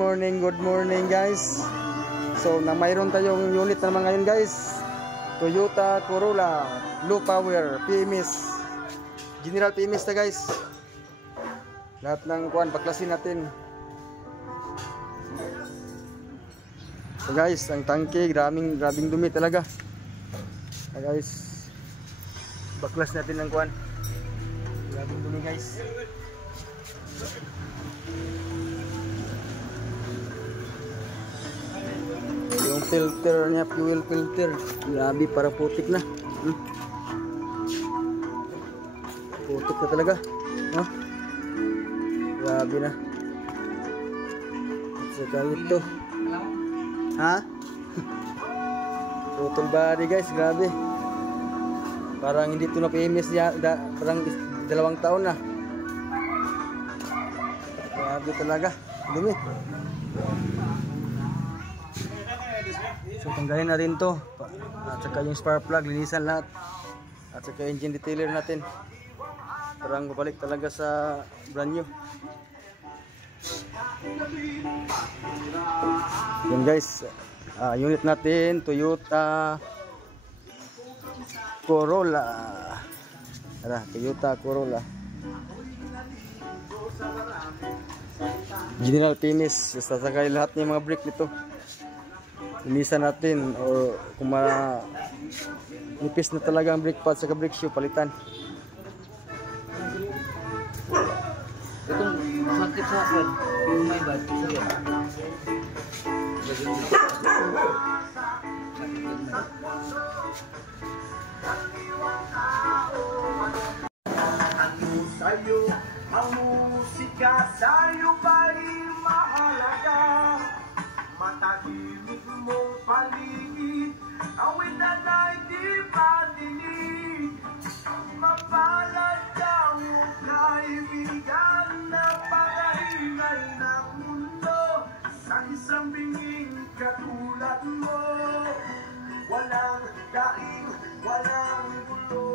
good morning guys. So na mayroon tayong unit naman ngayon guys. Toyota Corolla low power PMS. General PMS na guys. Lahat ng kuan baklasin natin. So guys, ang tangke grabing dumi talaga. So guys, baklas natin ng kuan. Grabing dumi guys. Yung filter niya, fuel filter, grabe para putik na. Putik na talaga. No? Grabe na. At saka ito. Ha? Total body guys, grabe. Parang hindi ito na PMS niya, parang 2 taon na. Grabe talaga, dumi. So tanggalin na rin to. At saka yung spark plug, linisan lahat. At saka engine detailer natin. Parang babalik talaga sa brand new. Yan guys, unit natin Toyota Corolla. Toyota Corolla General PMS. Sasakay lahat ng mga brake nito. Linisan natin o kung nipis na talaga ang brake pad sa brake shoe, palitan. Itong sakit sa akin, yung may bad, sige. Ano sa'yo, ang musika sa'yo ba'y mahalaga? Matahimik mong paligid, awitan ay di patinig. Mapalad daw kaibigan na pag-aingay ng mundo. Sa isang binging katulad mo, walang daing, walang gulo.